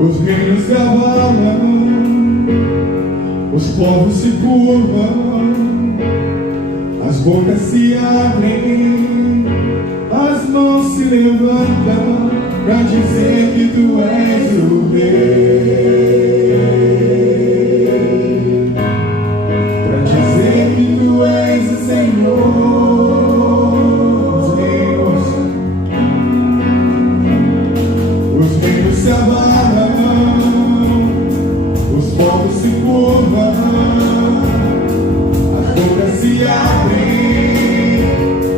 Os reinos se abalam, os povos se curvam, as bocas se abrem, as mãos se levantam para dizer que tu és o rei, para dizer que tu és o Senhor. Os reinos se abalam, os povos se curvam, as bocas se abrem,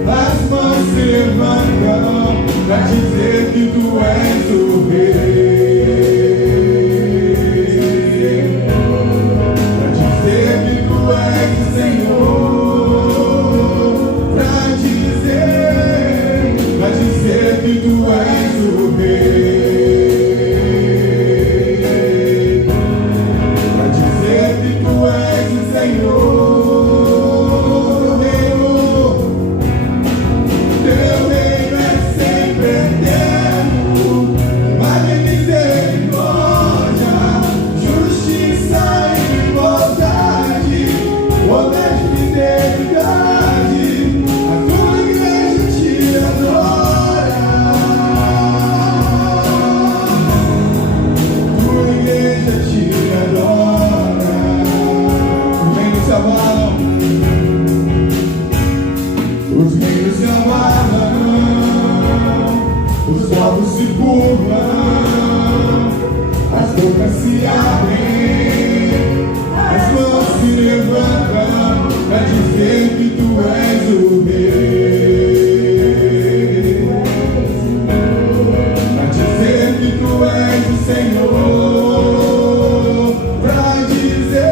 as mãos se levantam para dizer que tu és o rei, para dizer que tu és o Senhor, para dizer que tu és o rei. Os reinos se abalam, os povos se curvam, as bocas se abrem, as mãos se levantam para dizer que tu és o rei, para dizer que tu és o Senhor, para dizer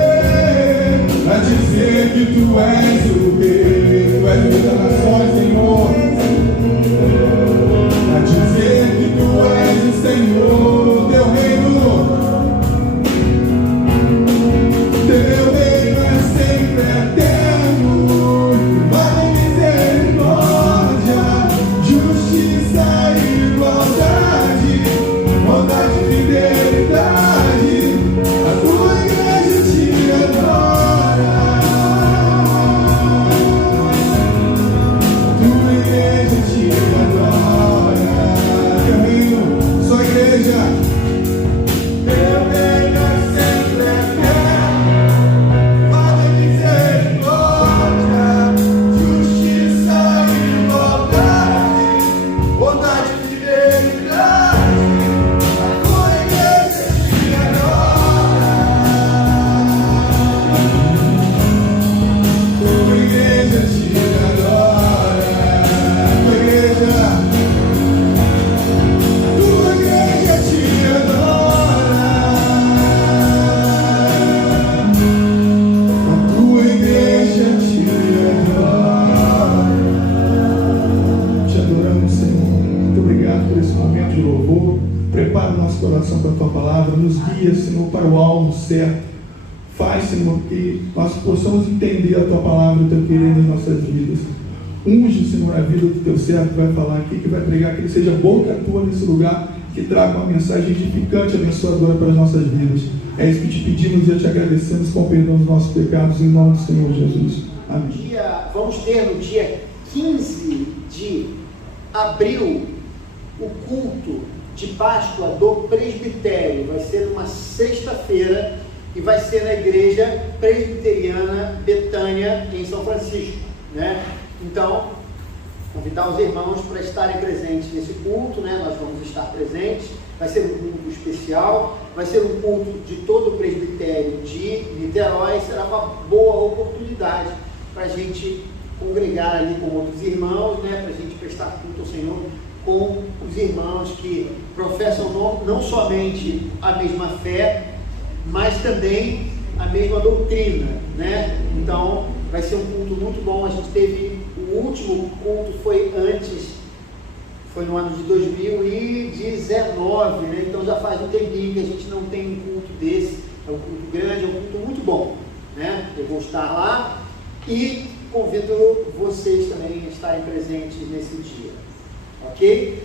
que tu és o rei. Tu és o rei das nações, Senhor, para dizer que tu és o Senhor. Teu reino é sempre eterno, vai misericórdia, justiça e igualdade, bondade e fidelidade, a tua igreja te adora. Sua igreja, teu reino é sempre eterno, Pai de misericórdia, justiça e igualdade, bondade e fidelidade, a tua igreja te adora. Tua igreja te adora. Tua igreja te adora. A tua igreja te adora. Te adoramos, Senhor. Muito obrigado por esse momento de louvor. Prepara o nosso coração para a tua palavra. Nos guia, Senhor, para o alvo certo. Faz, Senhor, que nós possamos entender a tua palavra e o teu querer nas nossas vidas. Unge, Senhor, a vida do teu servo que vai falar aqui, que vai pregar, que ele seja boca tua nesse lugar, que traga uma mensagem edificante e abençoadora para as nossas vidas. É isso que te pedimos e te agradecemos, com perdão dos nossos pecados, em nome do Senhor Jesus. Amém. Vamos ter no dia 15 de abril o culto de Páscoa do Presbitério. Vai ser uma sexta-feira e vai ser na Igreja Presbiteriana Betânia, em São Francisco, né? Então, convidar os irmãos para estarem presentes nesse culto, né? Nós vamos estar presentes. Vai ser um culto especial, vai ser um culto de todo o presbitério de Niterói. Será uma boa oportunidade para a gente congregar ali com outros irmãos, né? Para a gente prestar culto ao Senhor com os irmãos que professam não somente a mesma fé, mas também a mesma doutrina, né? Então, vai ser um culto muito bom. A gente teve o último culto, foi no ano de 2019, né? Então já faz um tempinho que a gente não tem um culto desse. É um culto grande, é um culto muito bom, né? Eu vou estar lá e convido vocês também a estarem presentes nesse dia, ok?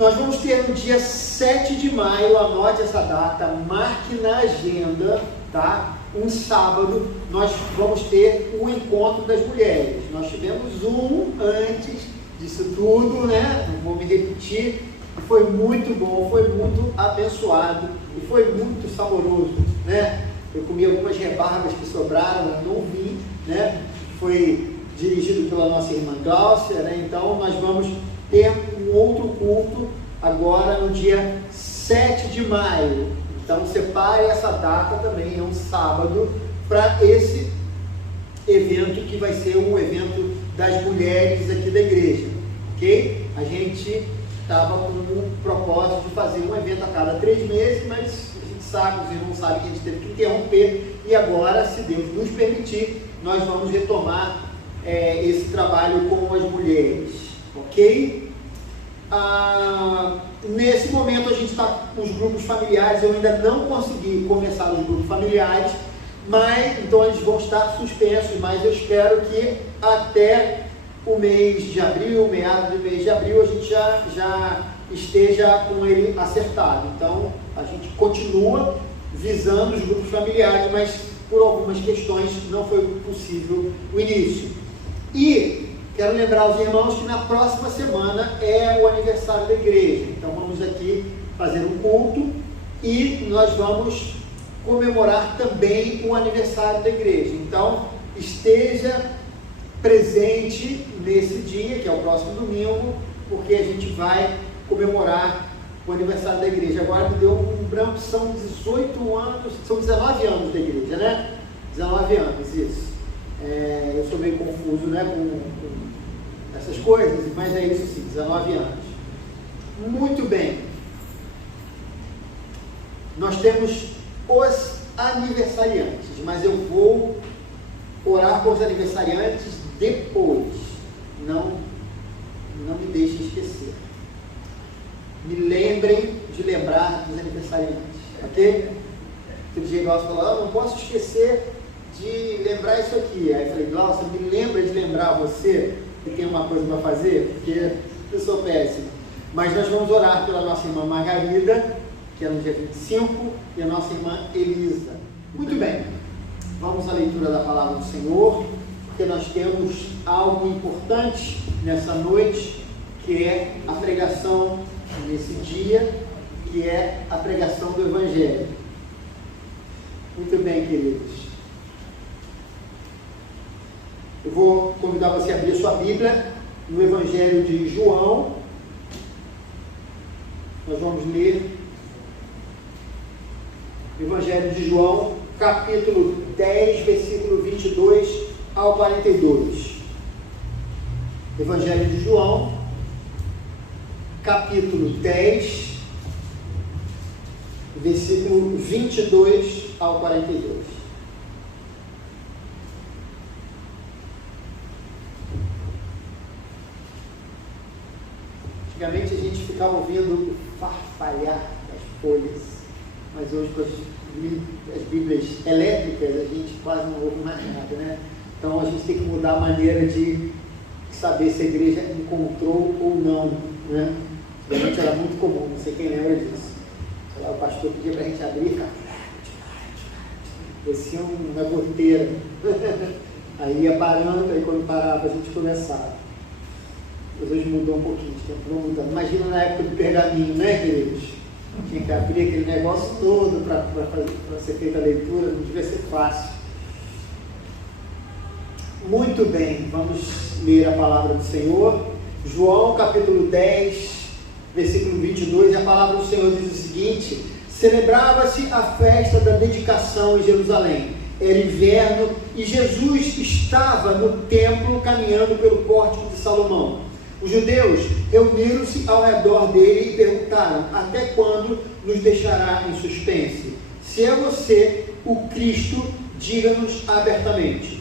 Nós vamos ter no dia 7 de maio, anote essa data, marque na agenda, tá? Um sábado, nós vamos ter o encontro das mulheres. Nós tivemos um antes disso tudo, né? Não vou me repetir. Foi muito bom, foi muito abençoado e foi muito saboroso, né? Eu comi algumas rebarbas que sobraram, eu não vi, né? Foi dirigido pela nossa irmã Gláucia, né? Então nós vamos ter um outro culto agora no dia 7 de maio. Então separe essa data também, é um sábado, para esse evento que vai ser um evento das mulheres aqui da igreja, ok? A gente estava com o propósito de fazer um evento a cada 3 meses, mas a gente sabe, os irmãos sabem que a gente teve que interromper, e agora, se Deus nos permitir, nós vamos retomar esse trabalho com as mulheres, ok? Nesse momento a gente está com os grupos familiares, eu ainda não consegui começar os grupos familiares, mas então eles vão estar suspensos, mas eu espero que até o mês de abril, meados do mês de abril, a gente já esteja com ele acertado. Então a gente continua visando os grupos familiares, mas por algumas questões não foi possível o início. E quero lembrar aos irmãos que na próxima semana é o aniversário da igreja. Então vamos aqui fazer um culto e nós vamos comemorar também o aniversário da igreja. Então esteja presente nesse dia, que é o próximo domingo, porque a gente vai comemorar o aniversário da igreja. Agora me deu um branco, são 18 anos, são 19 anos da igreja, né? 19 anos, isso. Eu sou meio confuso, né, com essas coisas, mas é isso sim, 19 anos. Muito bem. Nós temos os aniversariantes, mas eu vou orar com os aniversariantes depois. Não me deixem esquecer. Me lembrem de lembrar dos aniversariantes, ok? Aquele dia Glaucio falou, não posso esquecer de lembrar isso aqui. Aí eu falei, Glaucio, me lembra de lembrar você que tem uma coisa para fazer, porque eu sou péssimo. Mas nós vamos orar pela nossa irmã Margarida, que é no dia 25, e a nossa irmã Elisa. Muito bem, vamos à leitura da palavra do Senhor, porque nós temos algo importante nessa noite, que é a pregação nesse dia, que é a pregação do Evangelho. Muito bem, queridos. Eu vou convidar você a abrir sua Bíblia no Evangelho de João. Nós vamos ler o Evangelho de João, capítulo 10, versículo 22 ao 42. Evangelho de João, capítulo 10, versículo 22 ao 42. Antigamente a gente ficava ouvindo o farfalhar das folhas, mas hoje com as Bíblias elétricas a gente quase não ouve mais nada, né? Então a gente tem que mudar a maneira de saber se a igreja encontrou ou não, né? Antigamente era muito comum, não sei quem lembra disso. Sei lá, o pastor pedia para a gente abrir e ficava... descia uma goteira. Aí ia parando, aí quando parava a gente começava. Hoje mudou um pouquinho, o tempo não mudando. Imagina na época do pergaminho, né, queridos? Tinha que abrir aquele negócio todo para ser feita a leitura, não devia ser fácil. Muito bem, vamos ler a palavra do Senhor. João capítulo 10, versículo 22, e a palavra do Senhor diz o seguinte: celebrava-se a festa da dedicação em Jerusalém. Era inverno e Jesus estava no templo caminhando pelo pórtico de Salomão. Os judeus reuniram-se ao redor dele e perguntaram: até quando nos deixará em suspense? Se é você o Cristo, diga-nos abertamente.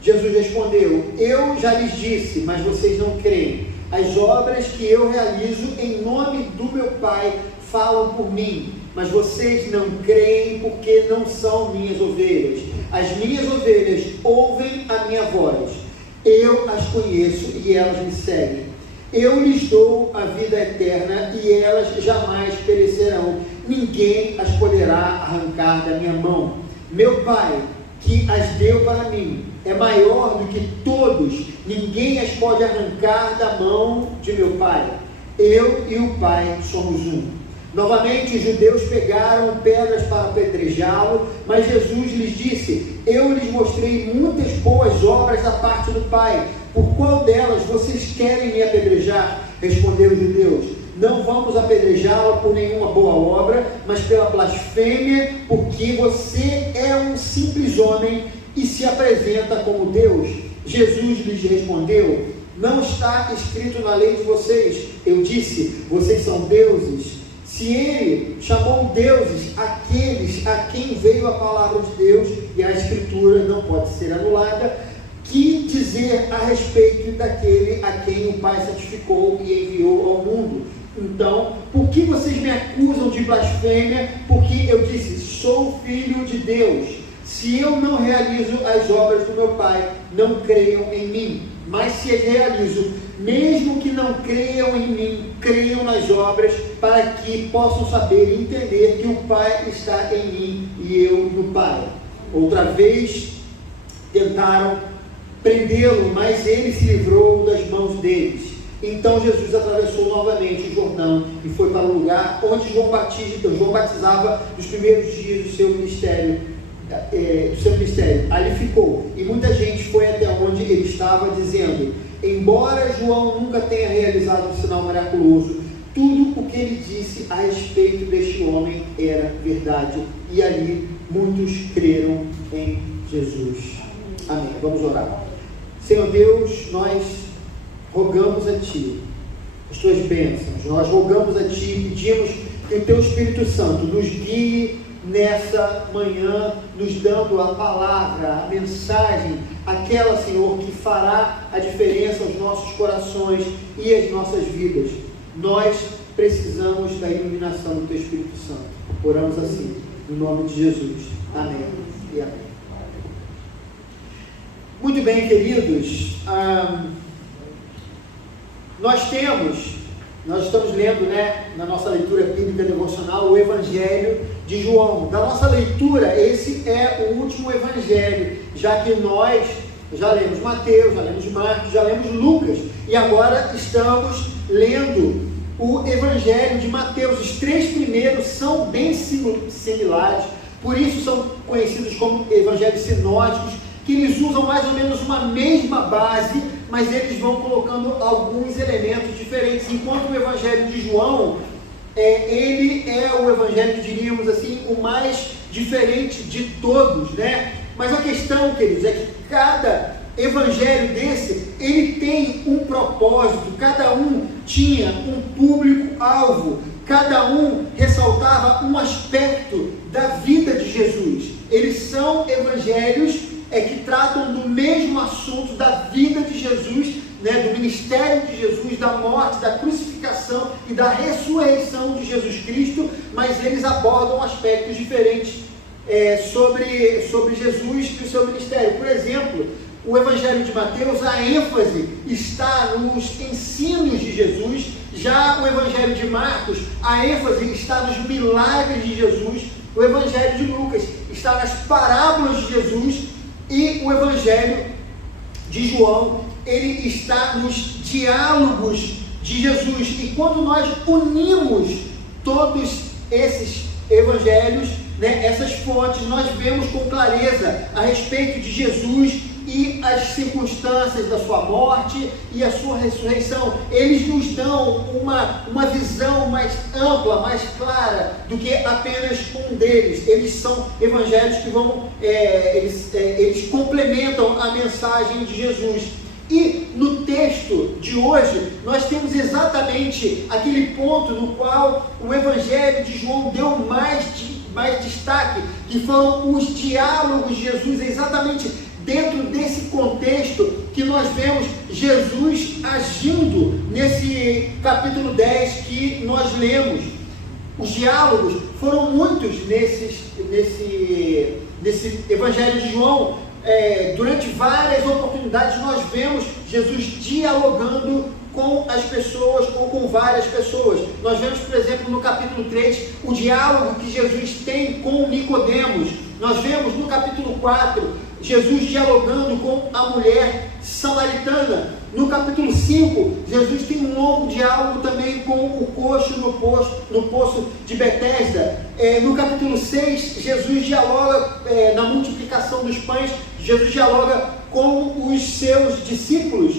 Jesus respondeu: eu já lhes disse, mas vocês não creem. As obras que eu realizo em nome do meu Pai falam por mim, mas vocês não creem porque não são minhas ovelhas. As minhas ovelhas ouvem a minha voz. Eu as conheço e elas me seguem. Eu lhes dou a vida eterna e elas jamais perecerão. Ninguém as poderá arrancar da minha mão. Meu Pai, que as deu para mim, é maior do que todos. Ninguém as pode arrancar da mão de meu Pai. Eu e o Pai somos um. Novamente os judeus pegaram pedras para apedrejá-lo, mas Jesus lhes disse: eu lhes mostrei muitas boas obras da parte do Pai. Por qual delas vocês querem me apedrejar? Responderam os judeus: não vamos apedrejá-lo por nenhuma boa obra, mas pela blasfêmia, porque você é um simples homem e se apresenta como Deus. Jesus lhes respondeu: não está escrito na lei de vocês, eu disse, vocês são deuses. Se ele chamou deuses aqueles a quem veio a palavra de Deus, e a escritura não pode ser anulada, que dizer a respeito daquele a quem o Pai santificou e enviou ao mundo? Então, por que vocês me acusam de blasfêmia? Porque eu disse, sou filho de Deus. Se eu não realizo as obras do meu Pai, não creiam em mim. Mas se as realizo, mesmo que não creiam em mim, creiam nas obras, para que possam saber e entender que o Pai está em mim e eu no Pai. Outra vez tentaram prendê-lo, mas ele se livrou das mãos deles. Então Jesus atravessou novamente o Jordão e foi para o lugar onde João batizava nos primeiros dias do seu ministério. Ali ficou, e muita gente foi até onde ele estava, dizendo: embora João nunca tenha realizado um sinal miraculoso, tudo o que ele disse a respeito deste homem era verdade, e ali muitos creram em Jesus. Amém. Vamos orar. Senhor Deus, nós rogamos a Ti as Tuas bênçãos, nós rogamos a Ti e pedimos que o Teu Espírito Santo nos guie nessa manhã, nos dando a palavra, a mensagem, aquela, Senhor, que fará a diferença aos nossos corações e às nossas vidas. Nós precisamos da iluminação do Teu Espírito Santo. Oramos assim, no nome de Jesus. Amém e amém. Muito bem, queridos, nós estamos lendo, na nossa leitura bíblica devocional, o Evangelho de João. Da nossa leitura, esse é o último Evangelho, já que nós já lemos Mateus, já lemos Marcos, já lemos Lucas, e agora estamos lendo o Evangelho de Mateus. Os três primeiros são bem similares, por isso são conhecidos como Evangelhos sinóticos, que eles usam mais ou menos uma mesma base, mas eles vão colocando alguns elementos diferentes, enquanto o Evangelho de João, ele é o Evangelho, diríamos assim, o mais diferente de todos, Mas a questão, queridos, é que cada Evangelho desse, ele tem um propósito, cada um tinha um público-alvo, cada um ressaltava um aspecto da vida de Jesus. Eles são evangelhos que tratam do mesmo assunto da vida de Jesus, do ministério de Jesus, da morte, da crucificação e da ressurreição de Jesus Cristo, mas eles abordam aspectos diferentes sobre Jesus e o seu ministério. Por exemplo, o Evangelho de Mateus, a ênfase está nos ensinos de Jesus. Já o Evangelho de Marcos, a ênfase está nos milagres de Jesus. O Evangelho de Lucas está nas parábolas de Jesus. E o Evangelho de João, ele está nos diálogos de Jesus. E quando nós unimos todos esses evangelhos, essas fontes, nós vemos com clareza a respeito de Jesus e as circunstâncias da sua morte e a sua ressurreição. Eles nos dão uma visão mais ampla, mais clara do que apenas um deles. Eles são evangelhos que eles complementam a mensagem de Jesus. E no texto de hoje, nós temos exatamente aquele ponto no qual o Evangelho de João deu mais destaque, que foram os diálogos de Jesus. É exatamente dentro desse contexto que nós vemos Jesus agindo nesse capítulo 10 que nós lemos. Os diálogos foram muitos nesse Evangelho de João. Durante várias oportunidades nós vemos Jesus dialogando com as pessoas ou com várias pessoas. nós vemos, por exemplo, no capítulo 3, o diálogo que Jesus tem com Nicodemos. Nós vemos no capítulo 4, Jesus dialogando com a mulher samaritana. No capítulo 5, Jesus tem um longo diálogo também com o coxo no poço de Betesda. No capítulo 6, Jesus dialoga na multiplicação dos pães, Jesus dialoga com os seus discípulos.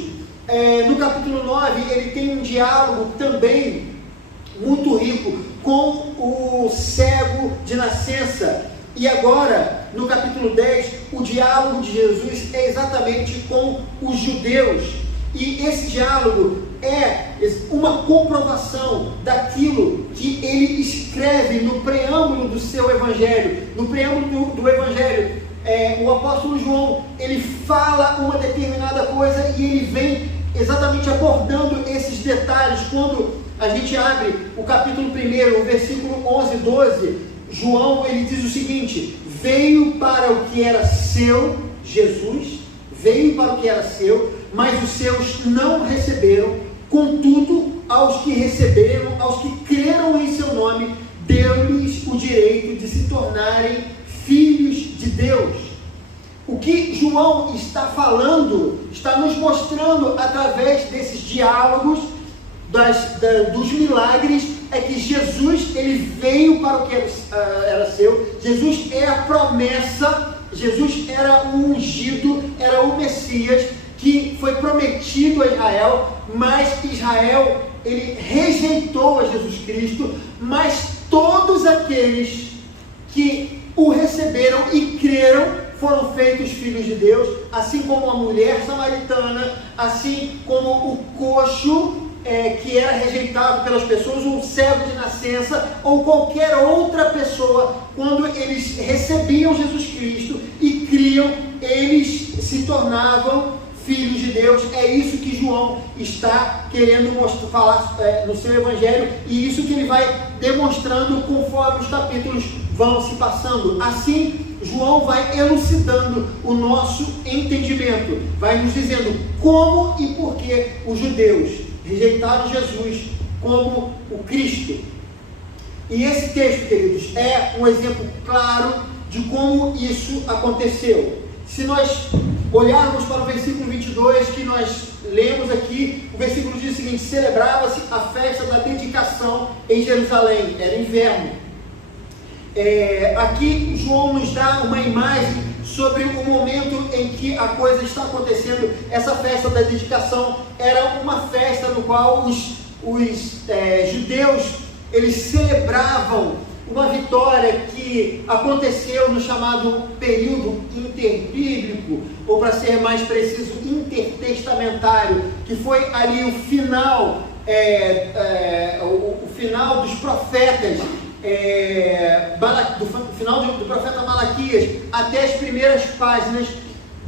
No capítulo 9, ele tem um diálogo também muito rico com o cego de nascença. E agora, no capítulo 10, o diálogo de Jesus é exatamente com os judeus. E esse diálogo é uma comprovação daquilo que ele escreve no preâmbulo do seu evangelho. No preâmbulo do evangelho, o apóstolo João, ele fala uma determinada coisa e ele vem exatamente abordando esses detalhes. Quando a gente abre o capítulo 1, o versículo 11 e 12, João, ele diz o seguinte: veio para o que era seu, Jesus, veio para o que era seu, mas os seus não receberam. Contudo, aos que receberam, aos que creram em seu nome, deu-lhes o direito de se tornarem filhos de Deus. O que João está falando, está nos mostrando através desses diálogos, dos milagres, é que Jesus, ele veio para o que era seu. Jesus é a promessa, Jesus era o ungido, era o Messias que foi prometido a Israel, mas Israel, ele rejeitou a Jesus Cristo. Mas todos aqueles que o receberam e creram foram feitos filhos de Deus, assim como a mulher samaritana, assim como o coxo que era rejeitado pelas pessoas, um cego de nascença, ou qualquer outra pessoa. Quando eles recebiam Jesus Cristo e criam, eles se tornavam filhos de Deus. É isso que João está querendo falar no seu evangelho, e isso que ele vai demonstrando conforme os capítulos vão se passando. Assim, João vai elucidando o nosso entendimento, vai nos dizendo como e por que os judeus rejeitaram Jesus como o Cristo. E esse texto, queridos, é um exemplo claro de como isso aconteceu. Se nós olharmos para o versículo 22 que nós lemos aqui, o versículo diz o seguinte: celebrava-se a festa da dedicação em Jerusalém, era inverno. Aqui João nos dá uma imagem sobre o momento em que a coisa está acontecendo. Essa festa da dedicação era uma festa no qual os judeus, eles celebravam uma vitória que aconteceu no chamado período interbíblico, ou para ser mais preciso, intertestamentário, que foi ali o final dos profetas, do final do profeta Malaquias até as primeiras páginas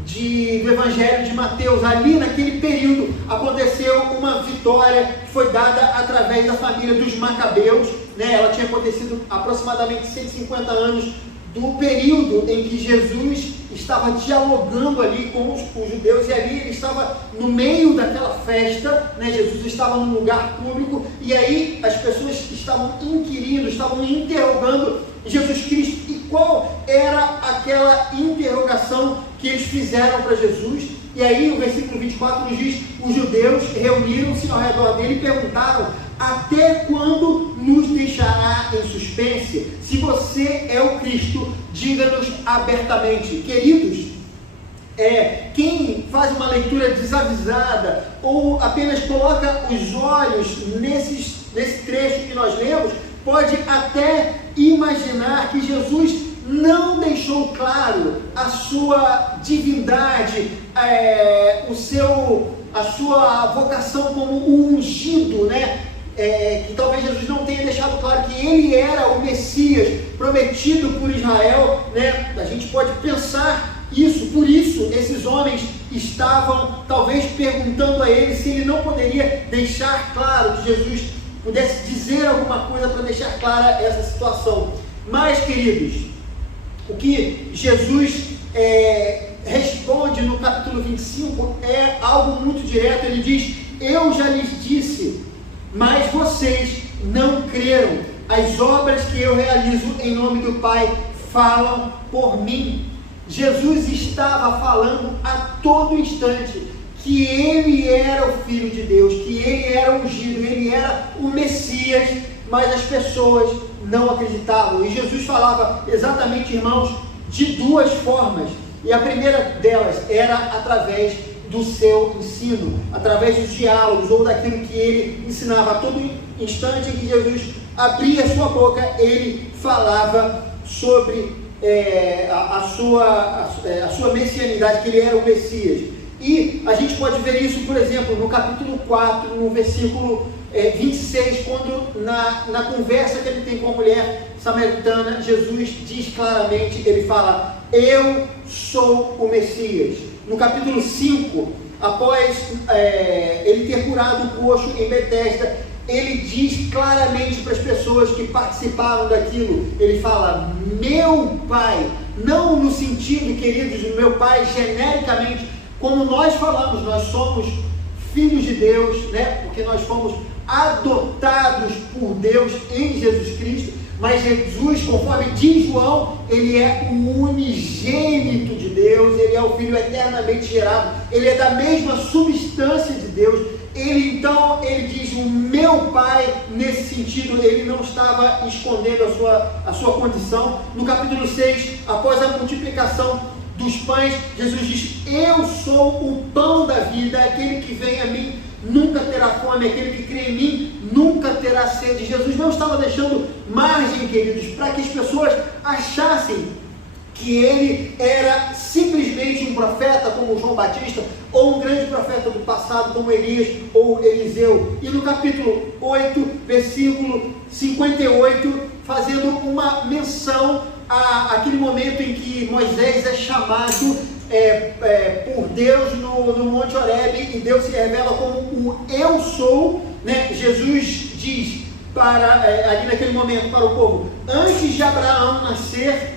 do Evangelho de Mateus. Ali naquele período aconteceu uma vitória que foi dada através da família dos Macabeus, ela tinha acontecido aproximadamente 150 anos do período em que Jesus estava dialogando ali com os judeus, e ali ele estava no meio daquela festa, Jesus estava num lugar público, e aí as pessoas estavam inquirindo, estavam interrogando Jesus Cristo. E qual era aquela interrogação que eles fizeram para Jesus? E aí o versículo 24 nos diz: os judeus reuniram-se ao redor dele e perguntaram: até quando nos deixará em suspense? Se você é o Cristo, diga-nos abertamente. Queridos, quem faz uma leitura desavisada ou apenas coloca os olhos nesse trecho que nós lemos, pode até imaginar que Jesus não deixou claro a sua divindade, a sua vocação como o ungido, que talvez Jesus não tenha deixado claro que ele era o Messias prometido por Israel, A gente pode pensar isso. Por isso esses homens estavam talvez perguntando a ele se ele não poderia deixar claro, que Jesus pudesse dizer alguma coisa para deixar clara essa situação. Mas, queridos, o que Jesus responde no capítulo 25 é algo muito direto. Ele diz: eu já lhes disse, mas vocês não creram. As obras que eu realizo em nome do Pai falam por mim. Jesus estava falando a todo instante que ele era o Filho de Deus, que ele era o ungido, ele era o Messias, mas as pessoas não acreditavam. E Jesus falava exatamente, irmãos, de duas formas. E a primeira delas era através do seu ensino, através dos diálogos ou daquilo que ele ensinava. A todo instante em que Jesus abria a sua boca, ele falava sobre a sua messianidade, que ele era o Messias. E a gente pode ver isso, por exemplo, no capítulo 4, no versículo 26, quando na conversa que ele tem com a mulher samaritana, Jesus diz claramente, ele fala: eu sou o Messias. No capítulo 5, após ele ter curado o coxo em Betesda, ele diz claramente para as pessoas que participaram daquilo, ele fala: meu Pai, não no sentido, queridos, do meu Pai genericamente, como nós falamos, nós somos filhos de Deus, né? Porque nós fomos adotados por Deus em Jesus Cristo, mas Jesus, conforme diz João, ele é o unigênito de Deus, ele é o Filho eternamente gerado, ele é da mesma substância de Deus. Ele diz: o meu Pai, nesse sentido, ele não estava escondendo a sua condição. No capítulo 6, após a multiplicação dos pães, Jesus diz: eu sou o pão da vida, aquele que vem a mim nunca terá fome, aquele que crê em mim nunca terá sede. Jesus não estava deixando margem, queridos, para que as pessoas achassem que ele era simplesmente um profeta como João Batista, ou um grande profeta do passado como Elias ou Eliseu. E no capítulo 8, versículo 58, fazendo uma menção àquele momento em que Moisés é chamado por Deus no Monte Horebe, e Deus se revela como o eu sou, né? Jesus diz ali naquele momento para o povo: antes de Abraão nascer,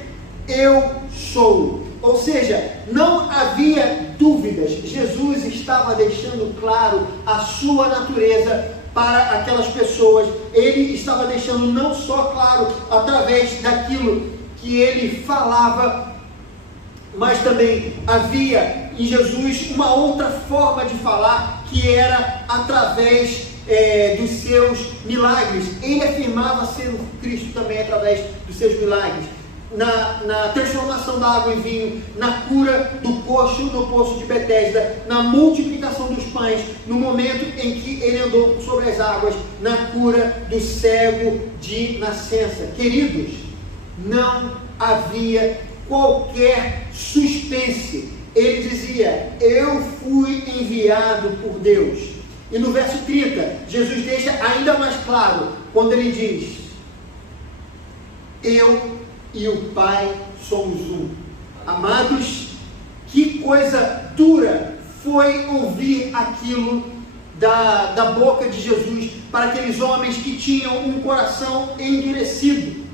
eu sou. Ou seja, não havia dúvidas, Jesus estava deixando claro a sua natureza para aquelas pessoas. Ele estava deixando não só claro através daquilo que ele falava, mas também havia em Jesus uma outra forma de falar, que era através dos seus milagres. Ele afirmava ser o Cristo também através dos seus milagres. Na transformação da água em vinho, na cura do coxo no poço de Betesda, na multiplicação dos pães, no momento em que ele andou sobre as águas, na cura do cego de nascença. Queridos, não havia qualquer suspense. Ele dizia: eu fui enviado por Deus. E no verso 30, Jesus deixa ainda mais claro, quando ele diz: eu e o Pai somos um. Amados, que coisa dura foi ouvir aquilo da boca de Jesus para aqueles homens que tinham um coração endurecido.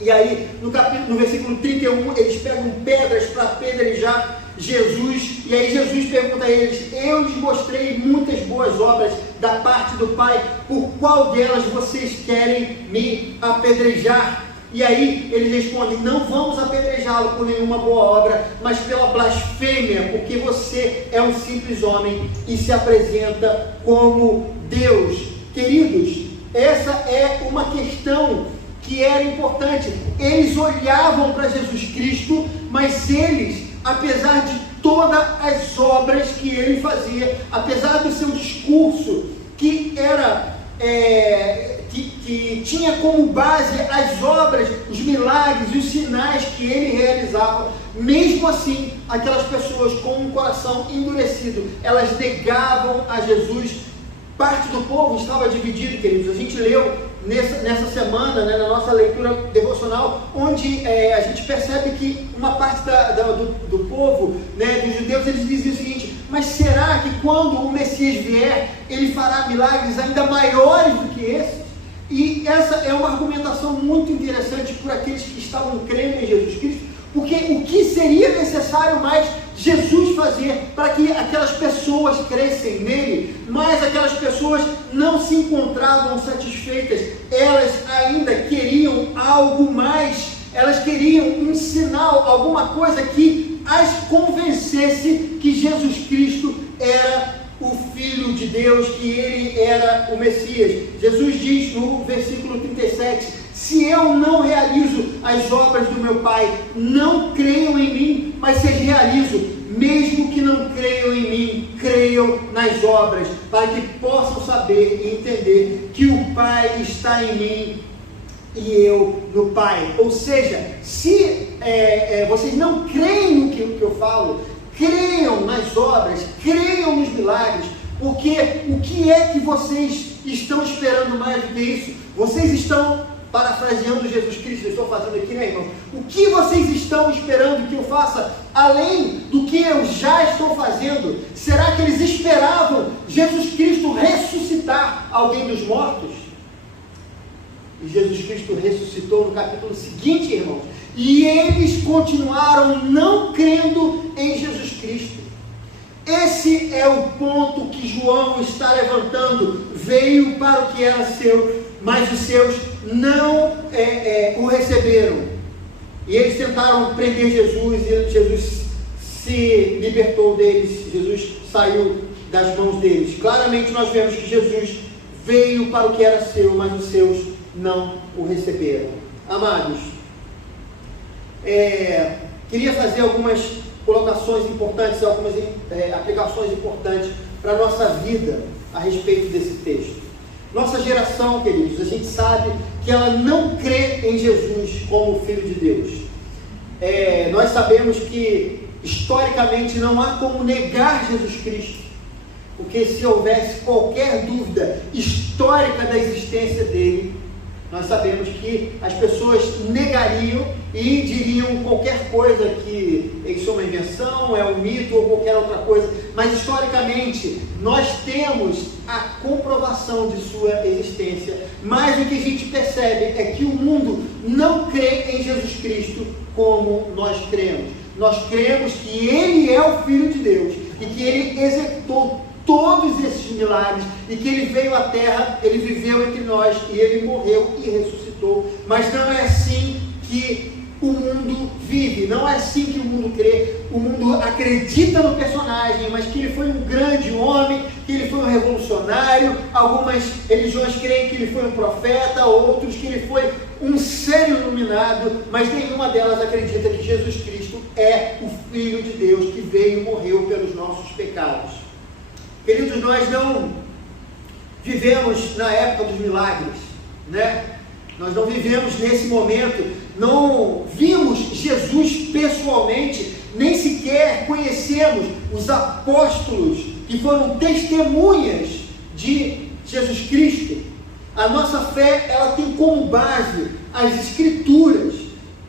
E aí, no versículo 31, eles pegam pedras para apedrejar Jesus, e aí Jesus pergunta a eles: eu lhes mostrei muitas boas obras da parte do Pai, por qual delas vocês querem me apedrejar? E aí eles respondem: não vamos apedrejá-lo por nenhuma boa obra, mas pela blasfêmia, porque você é um simples homem e se apresenta como Deus. Queridos, essa é uma questão que era importante. Eles olhavam para Jesus Cristo, mas eles, apesar de todas as obras que ele fazia, apesar do seu discurso que era que tinha como base as obras, os milagres e os sinais que ele realizava, mesmo assim, aquelas pessoas com um coração endurecido, elas negavam a Jesus. Parte do povo estava dividido, queridos. A gente leu nessa semana, né, na nossa leitura devocional, onde a gente percebe que uma parte do povo, né, dos judeus, eles diziam o seguinte: mas será que quando o Messias vier, ele fará milagres ainda maiores do que esses? E essa é uma argumentação muito interessante por aqueles que estavam crendo em Jesus Cristo, porque o que seria necessário mais Jesus fazer para que aquelas pessoas crescem nele, mas aquelas pessoas não se encontravam satisfeitas, elas ainda queriam algo mais, elas queriam um sinal, alguma coisa que as convencesse que Jesus Cristo era o Filho de Deus, que ele era o Messias. Jesus diz no versículo 37, se eu não realizo as obras do meu Pai, não creiam em mim, mas se as realizo, mesmo que não creiam em mim, creiam nas obras, para que possam saber e entender que o Pai está em mim e eu no Pai. Ou seja, se vocês não creem no que eu falo, creiam nas obras, creiam nos milagres, porque o que é que vocês estão esperando mais do que isso? Vocês estão, parafraseando Jesus Cristo, eu estou fazendo aqui, né, irmão? O que vocês estão esperando que eu faça, além do que eu já estou fazendo? Será que eles esperavam Jesus Cristo ressuscitar alguém dos mortos? E Jesus Cristo ressuscitou no capítulo seguinte, irmãos, e eles continuaram não crendo em Jesus Cristo. Esse é o ponto que João está levantando. Veio para o que era seu, mas os seus não o receberam. E eles tentaram prender Jesus, e Jesus se libertou deles, Jesus saiu das mãos deles. Claramente nós vemos que Jesus veio para o que era seu, mas os seus não o receberam. Amados, queria fazer algumas colocações importantes, algumas aplicações importantes para a nossa vida a respeito desse texto. Nossa geração, queridos, a gente sabe que ela não crê em Jesus como Filho de Deus. Nós sabemos que historicamente não há como negar Jesus Cristo, porque se houvesse qualquer dúvida histórica da existência dele, nós sabemos que as pessoas negariam e diriam qualquer coisa que isso é uma invenção, é um mito ou qualquer outra coisa, mas historicamente nós temos a comprovação de sua existência, mas o que a gente percebe é que o mundo não crê em Jesus Cristo como nós cremos. Nós cremos que Ele é o Filho de Deus e que Ele executou todos esses milagres, e que Ele veio à terra, Ele viveu entre nós, e Ele morreu e ressuscitou. Mas não é assim que o mundo vive, não é assim que o mundo crê. O mundo acredita no personagem, mas que ele foi um grande homem, que ele foi um revolucionário. Algumas religiões creem que ele foi um profeta, outros que ele foi um ser iluminado, mas nenhuma delas acredita que Jesus Cristo é o Filho de Deus, que veio e morreu pelos nossos pecados. Queridos, nós não vivemos na época dos milagres, né? Nós não vivemos nesse momento, não vimos Jesus pessoalmente, nem sequer conhecemos os apóstolos que foram testemunhas de Jesus Cristo. A nossa fé, ela tem como base as Escrituras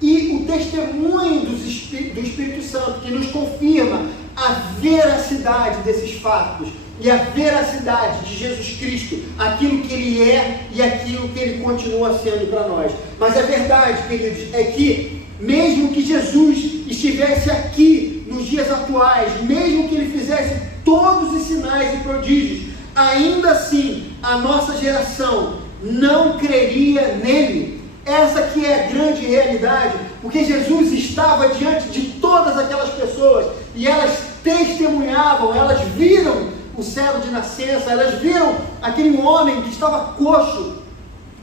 e o testemunho do Espírito Santo, que nos confirma a veracidade desses fatos e a veracidade de Jesus Cristo, aquilo que Ele é e aquilo que Ele continua sendo para nós. Mas a verdade, queridos, é que mesmo que Jesus estivesse aqui nos dias atuais, mesmo que Ele fizesse todos os sinais e prodígios, ainda assim a nossa geração não creria nele. Essa que é a grande realidade, porque Jesus estava diante de todas aquelas pessoas e elas testemunhavam, elas viram o cego de nascença, elas viram aquele homem que estava coxo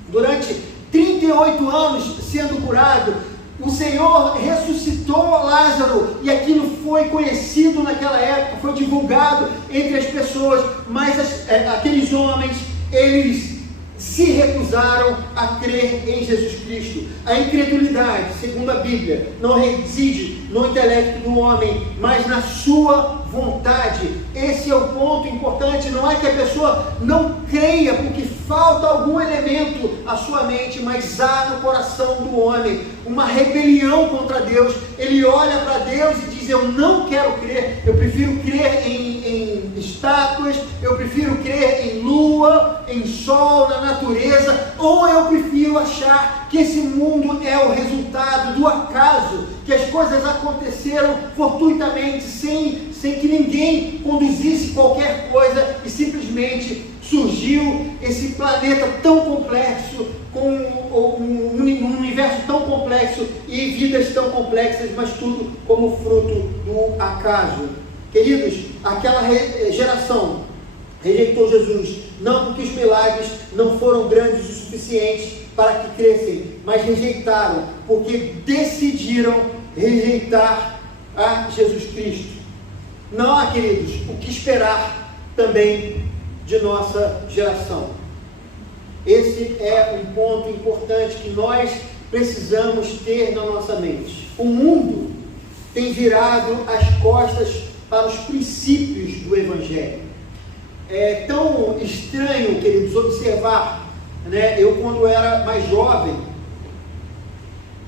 durante 38 anos sendo curado. O Senhor ressuscitou Lázaro e aquilo foi conhecido naquela época, foi divulgado entre as pessoas, mas aqueles homens, eles se recusaram a crer em Jesus Cristo. A incredulidade, segundo a Bíblia, não reside no intelecto do homem, mas na sua vontade. Esse é o ponto importante. Não é que a pessoa não creia porque falta algum elemento à sua mente, mas há no coração do homem uma rebelião contra Deus. Ele olha para Deus e diz: diz, eu não quero crer, eu prefiro crer em estátuas, eu prefiro crer em lua, em sol, na natureza, ou eu prefiro achar que esse mundo é o resultado do acaso, que as coisas aconteceram fortuitamente, sem que ninguém conduzisse qualquer coisa e simplesmente surgiu esse planeta tão complexo, com um universo tão complexo e vidas tão complexas, mas tudo como fruto do acaso. Queridos, aquela geração rejeitou Jesus, não porque os milagres não foram grandes o suficiente para que crescem, mas rejeitaram porque decidiram rejeitar a Jesus Cristo. Não há, queridos, o que esperar também de nossa geração. Esse é um ponto importante que nós precisamos ter na nossa mente. O mundo tem virado as costas para os princípios do Evangelho. É tão estranho, queridos, observar, né? Eu, quando era mais jovem,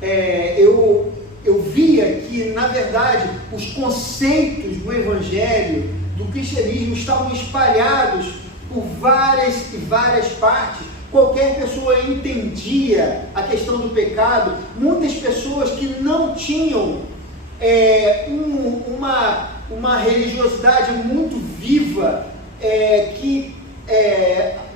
eu via que, na verdade, os conceitos do Evangelho, do cristianismo, estavam espalhados por várias e várias partes. Qualquer pessoa entendia a questão do pecado. Muitas pessoas que não tinham uma religiosidade muito viva, que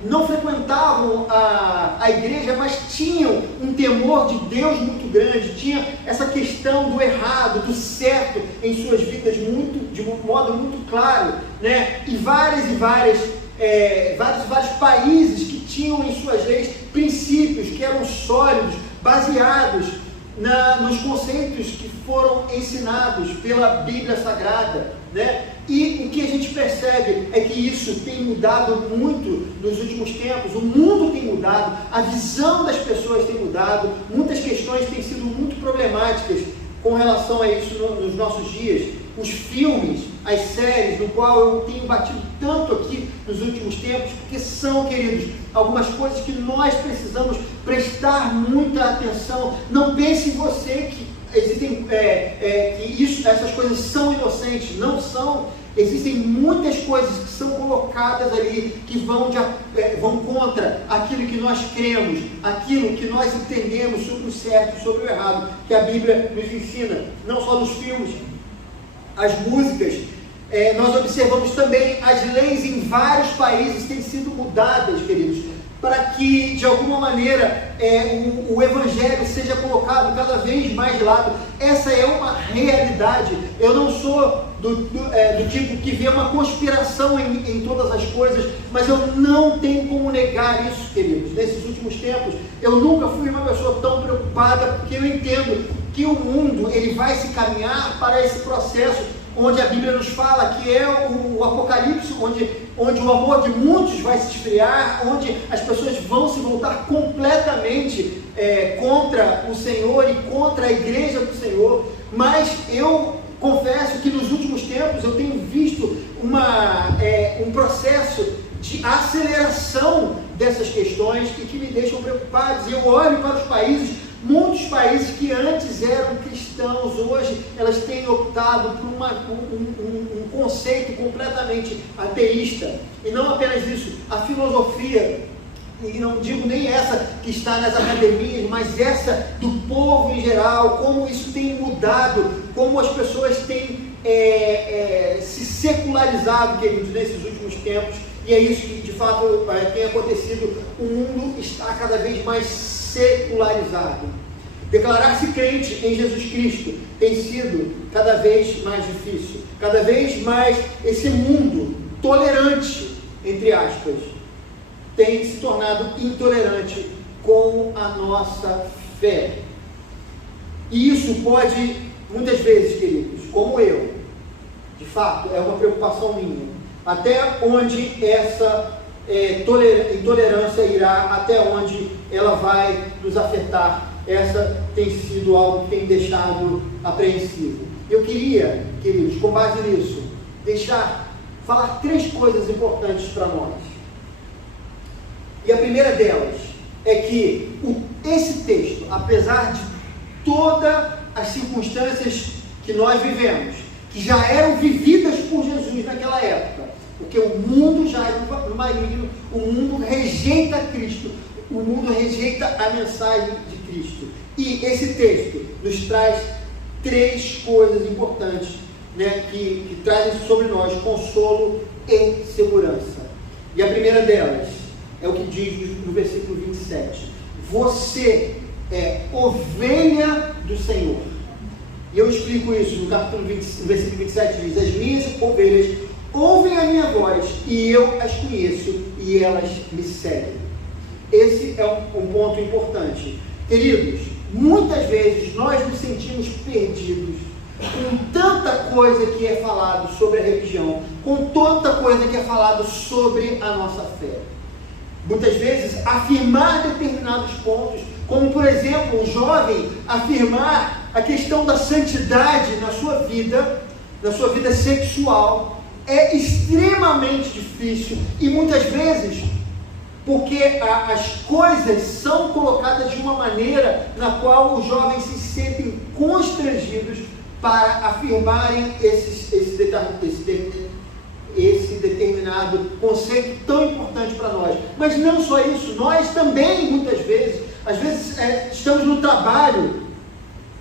não frequentavam a igreja, mas tinham um temor de Deus muito grande, tinha essa questão do errado, do certo em suas vidas de um modo muito claro, né? E vários países que tinham em suas leis princípios que eram sólidos, baseados nos conceitos que foram ensinados pela Bíblia Sagrada, né? E o que a gente percebe é que isso tem mudado muito nos últimos tempos. O mundo tem mudado, a visão das pessoas tem mudado, muitas questões têm sido muito problemáticas com relação a isso nos nossos dias. Os filmes, as séries, no qual eu tenho batido tanto aqui nos últimos tempos, porque são, queridos, algumas coisas que nós precisamos prestar muita atenção. Não pense você que existem, essas coisas são inocentes. Não são. Existem muitas coisas que são colocadas ali que vão contra aquilo que nós cremos, aquilo que nós entendemos sobre o certo e sobre o errado, que a Bíblia nos ensina, não só nos filmes, as músicas. Nós observamos também as leis em vários países têm sido mudadas, queridos, para que de alguma maneira o Evangelho seja colocado cada vez mais de lado. Essa é uma realidade. Eu não sou do tipo que vê uma conspiração em todas as coisas, mas eu não tenho como negar isso, queridos. Nesses últimos tempos, eu nunca fui uma pessoa tão preocupada, porque eu entendo que o mundo ele vai se caminhar para esse processo onde a Bíblia nos fala que é o Apocalipse, onde o amor de muitos vai se esfriar, onde as pessoas vão se voltar completamente contra o Senhor e contra a igreja do Senhor. Mas eu confesso que nos últimos tempos eu tenho visto um processo de aceleração dessas questões e que me deixam preocupados. Eu olho para os países, muitos países que antes eram cristãos, hoje elas têm optado por um conceito completamente ateísta. E não apenas isso, a filosofia, e não digo nem essa que está nas academias, mas essa do povo em geral, como isso tem mudado, como as pessoas têm se secularizado, queridos, nesses últimos tempos. E é isso que de fato tem acontecido. O mundo está cada vez mais secularizado. Declarar-se crente em Jesus Cristo tem sido cada vez mais difícil. Cada vez mais esse mundo tolerante, entre aspas, tem se tornado intolerante com a nossa fé. E isso pode, muitas vezes, queridos, como eu, de fato, é uma preocupação minha. Até onde essa intolerância irá, até onde ela vai nos afetar. Essa tem sido algo que tem deixado apreensivo. Eu queria, queridos, com base nisso, falar 3 coisas importantes para nós. E a primeira delas é que esse texto, apesar de todas as circunstâncias que nós vivemos, que já eram vividas por Jesus naquela época. Porque o mundo já é no maligno, o mundo rejeita Cristo, o mundo rejeita a mensagem de Cristo. E esse texto nos traz 3 coisas importantes, né, que trazem sobre nós consolo e segurança. E a primeira delas é o que diz no versículo 27. Você é ovelha do Senhor. E eu explico isso no capítulo 20, no versículo 27, diz: as minhas ovelhas ouvem a minha voz e eu as conheço e elas me seguem. Esse é um ponto importante. Queridos, muitas vezes nós nos sentimos perdidos com tanta coisa que é falado sobre a religião, com tanta coisa que é falado sobre a nossa fé. Muitas vezes afirmar determinados pontos, como por exemplo, um jovem afirmar a questão da santidade na sua vida sexual, é extremamente difícil e muitas vezes porque as coisas são colocadas de uma maneira na qual os jovens se sentem constrangidos para afirmarem esse determinado conceito tão importante para nós. Mas não só isso, nós também muitas vezes, às vezes estamos no trabalho,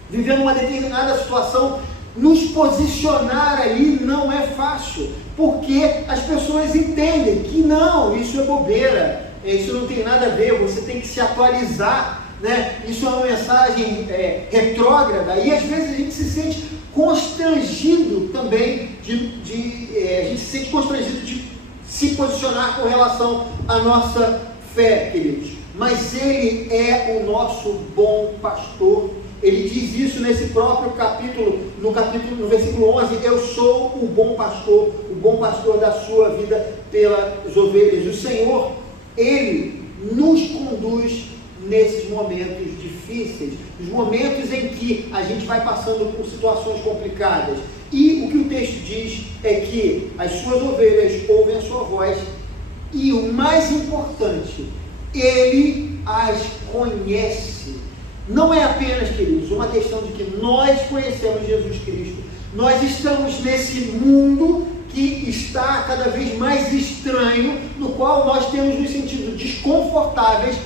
vivendo uma determinada situação, nos posicionar ali não é fácil, porque as pessoas entendem que não, isso é bobeira, isso não tem nada a ver, você tem que se atualizar, né? Isso é uma mensagem retrógrada, e às vezes a gente se sente constrangido também, a gente se sente constrangido de se posicionar com relação à nossa fé, queridos. Mas Ele é o nosso bom pastor. Ele diz isso nesse próprio capítulo, no versículo 11, eu sou o bom pastor da sua vida pelas ovelhas. O Senhor, Ele nos conduz nesses momentos difíceis, nos momentos em que a gente vai passando por situações complicadas. E o que o texto diz é que as suas ovelhas ouvem a sua voz e o mais importante, Ele as conhece. Não é apenas, queridos, uma questão de que nós conhecemos Jesus Cristo. Nós estamos nesse mundo que está cada vez mais estranho, no qual nós temos nos sentido desconfortáveis.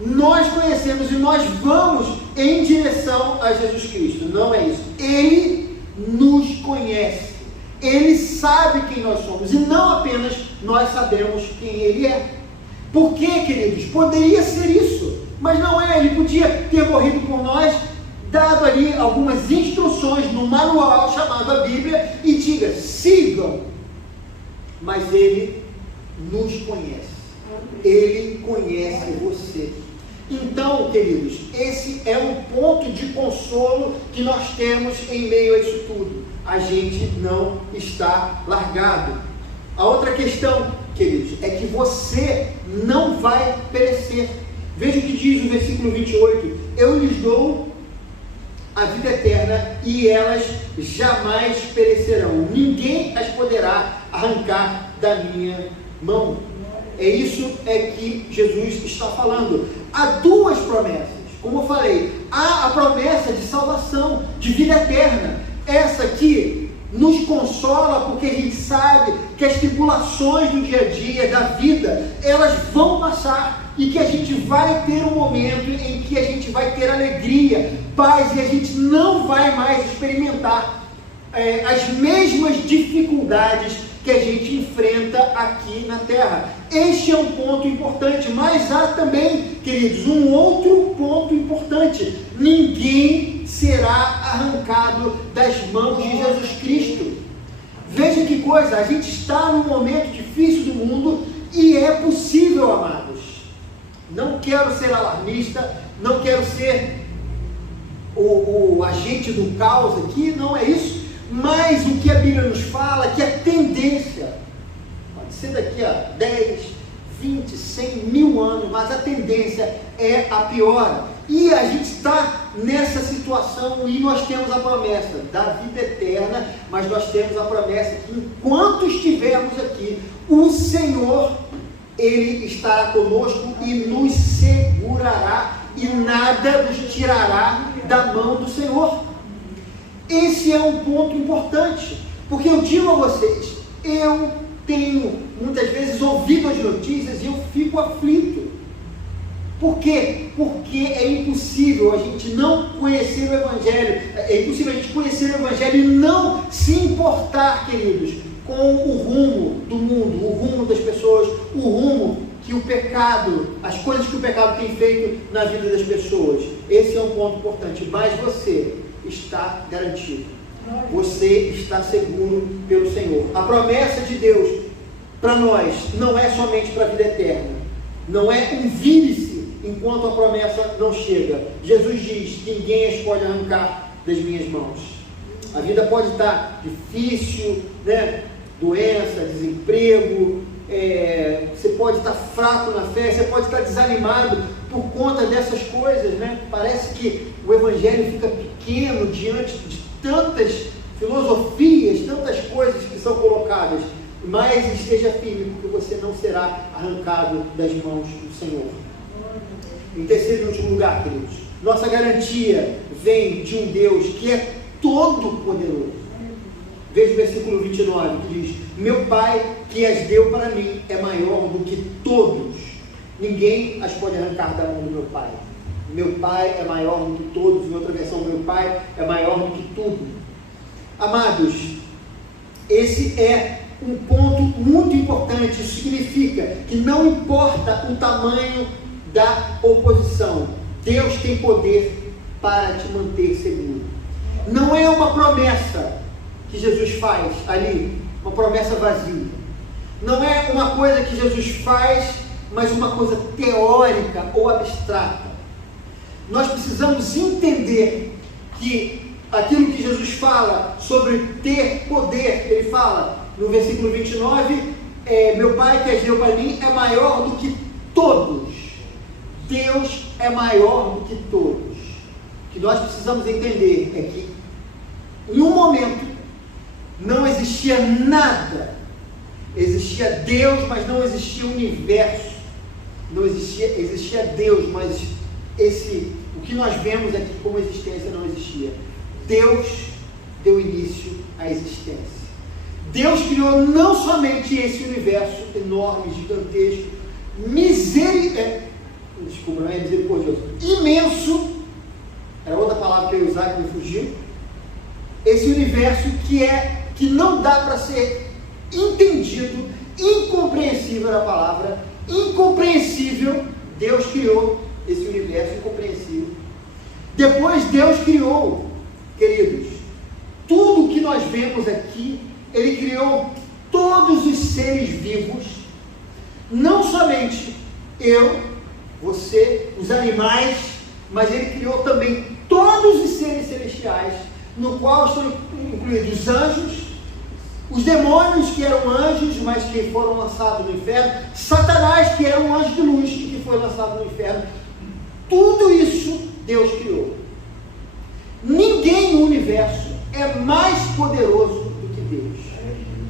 Nós conhecemos e nós vamos em direção a Jesus Cristo. Não é isso. Ele nos conhece. Ele sabe quem nós somos. E não apenas nós sabemos quem Ele é. Por quê, queridos? Poderia ser isso. Mas não é, Ele podia ter morrido por nós, dado ali algumas instruções no manual chamado a Bíblia e diga, sigam. Mas Ele nos conhece. Ele conhece você. Então, queridos, esse é um ponto de consolo que nós temos em meio a isso tudo. A gente não está largado. A outra questão, queridos, é que você não vai perecer. Veja o que diz no versículo 28, eu lhes dou a vida eterna e elas jamais perecerão. Ninguém as poderá arrancar da minha mão. É isso que Jesus está falando. Há 2 promessas, como eu falei. Há a promessa de salvação, de vida eterna. Essa aqui nos consola porque a gente sabe que as tribulações do dia a dia, da vida, elas vão passar. E que a gente vai ter um momento em que a gente vai ter alegria, paz, e a gente não vai mais experimentar as mesmas dificuldades que a gente enfrenta aqui na Terra. Este é um ponto importante, mas há também, queridos, um outro ponto importante. Ninguém será arrancado das mãos de Jesus Cristo. Veja que coisa, a gente está num momento difícil do mundo e é possível, amados. Não quero ser alarmista, não quero ser o agente do caos aqui, não é isso. Mas o que a Bíblia nos fala é que a tendência, pode ser daqui a 10, 20, 100, 1000 anos, mas a tendência é a pior. E a gente está nessa situação e nós temos a promessa da vida eterna, mas nós temos a promessa que enquanto estivermos aqui, o Senhor, Ele estará conosco e nos segurará e nada nos tirará da mão do Senhor. Esse é um ponto importante, porque eu digo a vocês, eu tenho muitas vezes ouvido as notícias e eu fico aflito. Por quê? Porque é impossível a gente não conhecer o Evangelho, é impossível a gente conhecer o Evangelho e não se importar, queridos, com o rumo do mundo, o rumo das pessoas, o rumo que o pecado, as coisas que o pecado tem feito na vida das pessoas. Esse é um ponto importante, mas você está garantido, você está seguro pelo Senhor. A promessa de Deus para nós não é somente para a vida eterna, não é um vire-se enquanto a promessa não chega. Jesus diz que ninguém as pode arrancar das minhas mãos. A vida pode estar difícil, né? Doença, desemprego, você pode estar fraco na fé, você pode estar desanimado por conta dessas coisas, né? Parece que o Evangelho fica pequeno diante de tantas filosofias, tantas coisas que são colocadas, mas esteja firme, porque você não será arrancado das mãos do Senhor. Em terceiro e último lugar, queridos, nossa garantia vem de um Deus que é todo poderoso. Veja o versículo 29, que diz: meu Pai que as deu para mim é maior do que todos, ninguém as pode arrancar da mão do meu Pai. Meu Pai é maior do que todos. Em outra versão, meu Pai é maior do que tudo. Amados, esse é um ponto muito importante. Isso significa que não importa o tamanho da oposição, Deus tem poder para te manter seguro. Não é uma promessa que Jesus faz ali, uma promessa vazia. Não é uma coisa que Jesus faz, mas uma coisa teórica ou abstrata. Nós precisamos entender que aquilo que Jesus fala sobre ter poder, ele fala no versículo 29, meu Pai que as deu para mim é maior do que todos. Deus é maior do que todos. O que nós precisamos entender é que em um momento não existia nada, existia Deus, mas não existia universo, não existia Deus, mas o que nós vemos aqui como existência não existia. Deus deu início à existência. Deus criou não somente esse universo enorme, gigantesco, misericordioso, imenso, era outra palavra que eu ia usar que me fugiu, esse universo que não dá para ser entendido, incompreensível a palavra, incompreensível. Deus criou esse universo incompreensível. Depois Deus criou, queridos, tudo que nós vemos aqui. Ele criou todos os seres vivos, não somente eu, você, os animais, mas ele criou também todos os seres celestiais, no qual estão incluídos os anjos, os demônios que eram anjos, mas que foram lançados no inferno, Satanás que era um anjo de luz e que foi lançado no inferno. Tudo isso Deus criou. Ninguém no universo é mais poderoso do que Deus.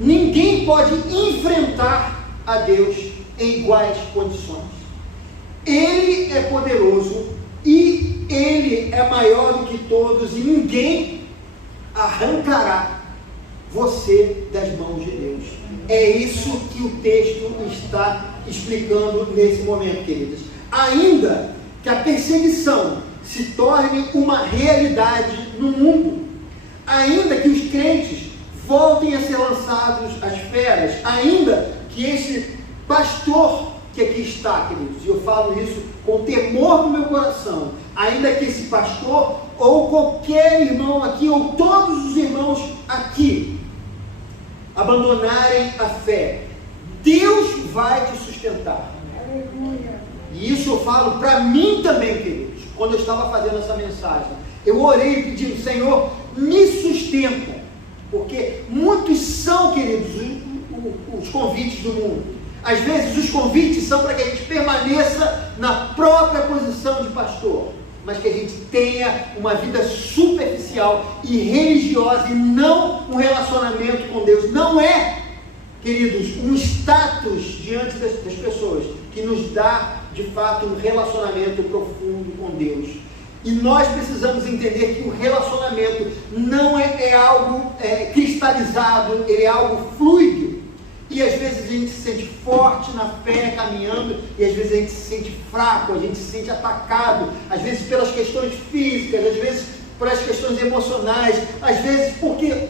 Ninguém pode enfrentar a Deus em iguais condições. Ele é poderoso e Ele é maior do que todos, e ninguém arrancará você das mãos de Deus. É isso que o texto está explicando nesse momento, queridos. Ainda que a perseguição se torne uma realidade no mundo, ainda que os crentes voltem a ser lançados às feras, ainda que esse pastor que aqui está, queridos, e eu falo isso com temor no meu coração, ainda que esse pastor ou qualquer irmão aqui, ou todos os irmãos aqui, abandonarem a fé, Deus vai te sustentar. Aleluia. E isso eu falo para mim também, queridos. Quando eu estava fazendo essa mensagem, eu orei pedindo: Senhor, me sustenta, porque muitos são, queridos, os convites do mundo. Às vezes os convites são para que a gente permaneça na própria posição de pastor, mas que a gente tenha uma vida superficial e religiosa, e não um relacionamento com Deus. Não é, queridos, um status diante das pessoas que nos dá de fato um relacionamento profundo com Deus. E nós precisamos entender que o relacionamento não é algo cristalizado, ele é algo fluido. E às vezes a gente se sente forte na fé, caminhando, e às vezes a gente se sente fraco, a gente se sente atacado, às vezes pelas questões físicas, às vezes pelas questões emocionais, às vezes porque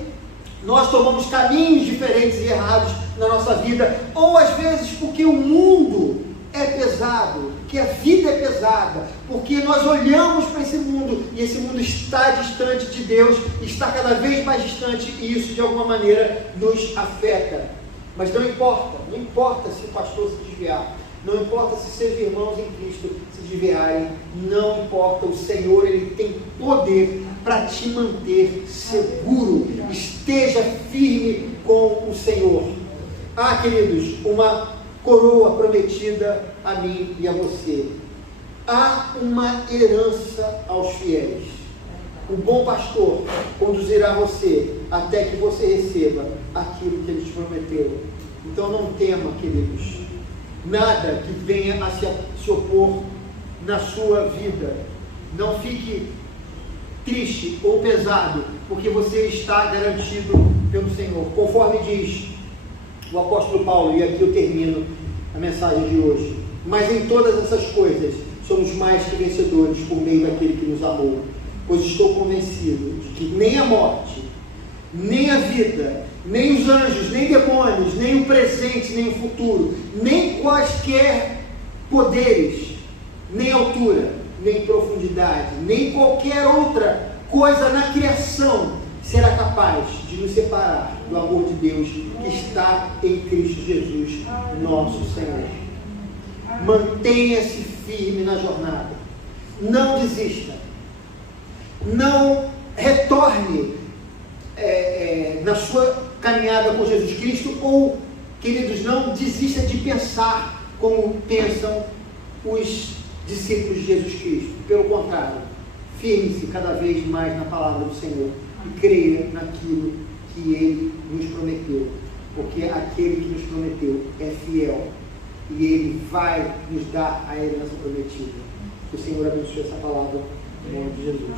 nós tomamos caminhos diferentes e errados na nossa vida, ou às vezes porque o mundo é pesado, que a vida é pesada, porque nós olhamos para esse mundo e esse mundo está distante de Deus, está cada vez mais distante, e isso de alguma maneira nos afeta. Mas não importa se o pastor se desviar, não importa se seus irmãos em Cristo se desviarem, não importa, o Senhor, Ele tem poder para te manter seguro. Esteja firme com o Senhor. Ah, queridos, uma coroa prometida a mim e a você. Há uma herança aos fiéis. O bom pastor conduzirá você até que você receba aquilo que Ele te prometeu. Então não tema, queridos, nada que venha a se opor na sua vida. Não fique triste ou pesado, porque você está garantido pelo Senhor. Conforme diz o apóstolo Paulo, e aqui eu termino a mensagem de hoje: mas em todas essas coisas somos mais que vencedores por meio daquele que nos amou. Pois estou convencido de que nem a morte, nem a vida, nem os anjos, nem demônios, nem o presente, nem o futuro, nem quaisquer poderes, nem altura, nem profundidade, nem qualquer outra coisa na criação será capaz de nos separar do amor de Deus que está em Cristo Jesus, nosso Senhor. Mantenha-se firme na jornada. Não desista. Não retorne na sua caminhada com Jesus Cristo, ou, queridos, não desista de pensar como pensam os discípulos de Jesus Cristo. Pelo contrário, firme-se cada vez mais na palavra do Senhor e creia naquilo que Ele nos prometeu, porque aquele que nos prometeu é fiel e Ele vai nos dar a herança prometida. Que o Senhor abençoe essa palavra em nome de Jesus.